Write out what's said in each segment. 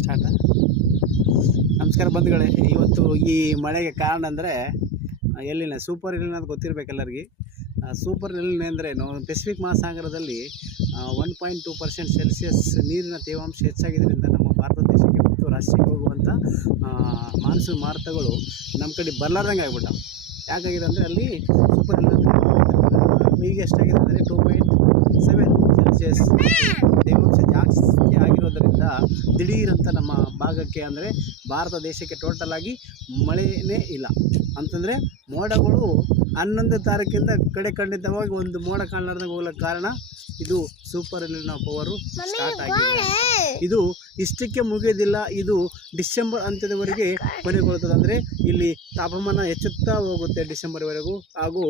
Start. ನಮಸ್ಕಾರ ಬಂಧುಗಳೇ. ಇವತ್ತು ಈ ಮಳೆಗೆ ಕಾರಣ ಅಂದರೆ ಎಲ್ಲಿನ ಸೂಪರ್ ಎಲ್ಲಿನ ಅಂತ ಗೊತ್ತಿರಬೇಕೆಲ್ಲರಿಗೆ. ಸೂಪರ್ ಎಲ್ಲಿನ ಅಂದ್ರೇನು, ಪೆಸಿಫಿಕ್ ಮಹಾಸಾಗರದಲ್ಲಿ 1.2% ಸೆಲ್ಸಿಯಸ್ ನೀರಿನ ತೇವಾಂಶ ಹೆಚ್ಚಾಗಿದ್ದರಿಂದ ನಮ್ಮ ಭಾರತ ದೇಶಕ್ಕೆ ಮತ್ತು ರಾಷ್ಟ್ರಕ್ಕೆ ಹೋಗುವಂಥ ಮಾನ್ಸೂನ್ ಮಾರುತಗಳು ನಮ್ಮ ಕಡೆ ಬರಲಾರ್ದಂಗೆ ಆಗ್ಬಿಟ್ಟಾವೆ. ಯಾಕಾಗಿದೆ ಅಂದರೆ ಅಲ್ಲಿ ಸೂಪರ್ ಎಲ್ಲಿನ ಈಗ ಎಷ್ಟಾಗಿದೆ ಅಂದರೆ 2.7 ಸೆಲ್ಸಿಯಸ್ ತೇವಾಂಶ ಜಾಸ್ತಿ ಆಗಿರೋದರಿಂದ ದಿಢೀರಂತ ನಮ್ಮ ಭಾಗಕ್ಕೆ ಅಂದರೆ ಭಾರತ ದೇಶಕ್ಕೆ ಟೋಟಲ್ ಆಗಿ ಮಳೆಯೇ ಇಲ್ಲ ಅಂತಂದರೆ ಮೋಡಗಳು 11 ತಾರೀಕಿಂದ ಖಂಡಿತವಾಗಿ ಒಂದು ಮೋಡ ಕಾಣಲಾರ್ದಂಗೆ ಹೋಗ್ಲಿಕ್ಕೆ ಕಾರಣ ಇದು ಸೂಪರ್ ಎಲ್ಲಿನ ಪವರು ಸ್ಟಾರ್ಟ್ ಆಗಿದೆ. ಇದು ಇಷ್ಟಕ್ಕೆ ಮುಗಿಯೋದಿಲ್ಲ, ಇದು ಡಿಸೆಂಬರ್ ಅಂತ್ಯದವರೆಗೆ ಕೊನೆಗೊಳ್ಳುತ್ತದೆ. ಅಂದರೆ ಇಲ್ಲಿ ತಾಪಮಾನ ಹೆಚ್ಚುತ್ತಾ ಹೋಗುತ್ತೆ ಡಿಸೆಂಬರ್ವರೆಗೂ. ಹಾಗೂ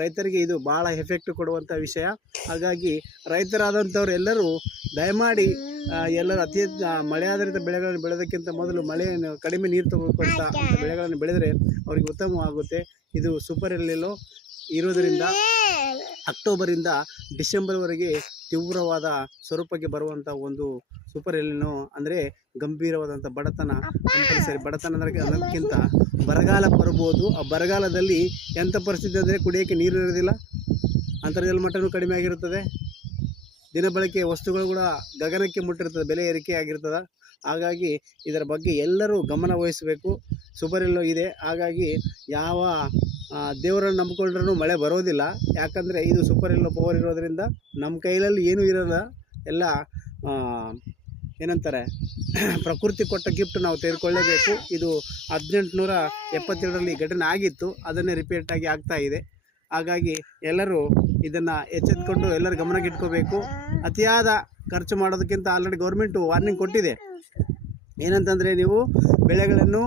ರೈತರಿಗೆ ಇದು ಭಾಳ ಎಫೆಕ್ಟ್ ಕೊಡುವಂಥ ವಿಷಯ. ಹಾಗಾಗಿ ರೈತರಾದಂಥವ್ರು ಎಲ್ಲರೂ ದಯಮಾಡಿ ಎಲ್ಲರೂ ಅತಿ ಹೆಚ್ಚು ಮಳೆ ಆಧಾರಿತ ಬೆಳೆಗಳನ್ನು ಬೆಳೆಯೋದಕ್ಕಿಂತ ಮೊದಲು ಮಳೆಯನ್ನು ಕಡಿಮೆ ನೀರು ತಗೊಳ್ಕೊಂತ ಬೆಳೆಗಳನ್ನು ಬೆಳೆದರೆ ಅವರಿಗೆ ಉತ್ತಮವಾಗುತ್ತೆ. ಇದು ಸೂಪರ್ ಎಲ್ಲಿನೋ ಇರೋದರಿಂದ ಅಕ್ಟೋಬರಿಂದ ಡಿಸೆಂಬರ್ವರೆಗೆ ತೀವ್ರವಾದ ಸ್ವರೂಪಕ್ಕೆ ಬರುವಂಥ ಒಂದು ಸೂಪರ್ ಎಲ್ಲಿನೋ ಅಂದರೆ ಗಂಭೀರವಾದಂಥ ಬಡತನ, ಕಂಪಲ್ಸರಿ ಬಡತನ ಅನ್ನೋದಕ್ಕಿಂತ ಬರಗಾಲ ಬರ್ಬೋದು. ಆ ಬರಗಾಲದಲ್ಲಿ ಎಂಥ ಪರಿಸ್ಥಿತಿ ಅಂದರೆ ಕುಡಿಯೋಕ್ಕೆ ನೀರು ಇರೋದಿಲ್ಲ, ಅಂತರ್ಜಲ ಮಟ್ಟವೂ ಕಡಿಮೆ ಆಗಿರುತ್ತದೆ, ದಿನಬಳಕೆ ವಸ್ತುಗಳು ಕೂಡ ಗಗನಕ್ಕೆ ಮುಟ್ಟಿರ್ತದೆ, ಬೆಲೆ ಏರಿಕೆ ಆಗಿರ್ತದೆ. ಹಾಗಾಗಿ ಇದರ ಬಗ್ಗೆ ಎಲ್ಲರೂ ಗಮನ ವಹಿಸಬೇಕು. ಸೂಪರ್ ಎಲ್ಲೋ ಇದೆ, ಹಾಗಾಗಿ ಯಾವ ದೇವರನ್ನು ನಂಬಿಕೊಂಡ್ರೂ ಮಳೆ ಬರೋದಿಲ್ಲ. ಯಾಕಂದರೆ ಇದು ಸೂಪರ್ ಎಲ್ಲೋ ಪವರ್ ಇರೋದರಿಂದ ನಮ್ಮ ಕೈಯಲ್ಲಿ ಏನೂ ಇರೋಲ್ಲ, ಎಲ್ಲ ಏನಂತಾರೆ ಪ್ರಕೃತಿ ಕೊಟ್ಟ ಗಿಫ್ಟ್ ನಾವು ತೆಗೆದುಕೊಳ್ಳಲೇಬೇಕು. ಇದು 1872ರಲ್ಲಿ ಘಟನೆ ಆಗಿತ್ತು, ಅದನ್ನೇ ರಿಪೀಟಾಗಿ ಆಗ್ತಾ ಇದೆ. ಹಾಗಾಗಿ ಎಲ್ಲರೂ ಇದನ್ನು ಎಚ್ಚೆತ್ತುಕೊಂಡು ಎಲ್ಲರೂ ಗಮನಕ್ಕೆ ಇಟ್ಕೋಬೇಕು. ಅತಿಯಾದ ಖರ್ಚು ಮಾಡೋದಕ್ಕಿಂತ ಆಲ್ರೆಡಿ ಗೌರ್ಮೆಂಟು ವಾರ್ನಿಂಗ್ ಕೊಟ್ಟಿದೆ. ಏನಂತಂದರೆ ನೀವು ಬೆಳೆಗಳನ್ನು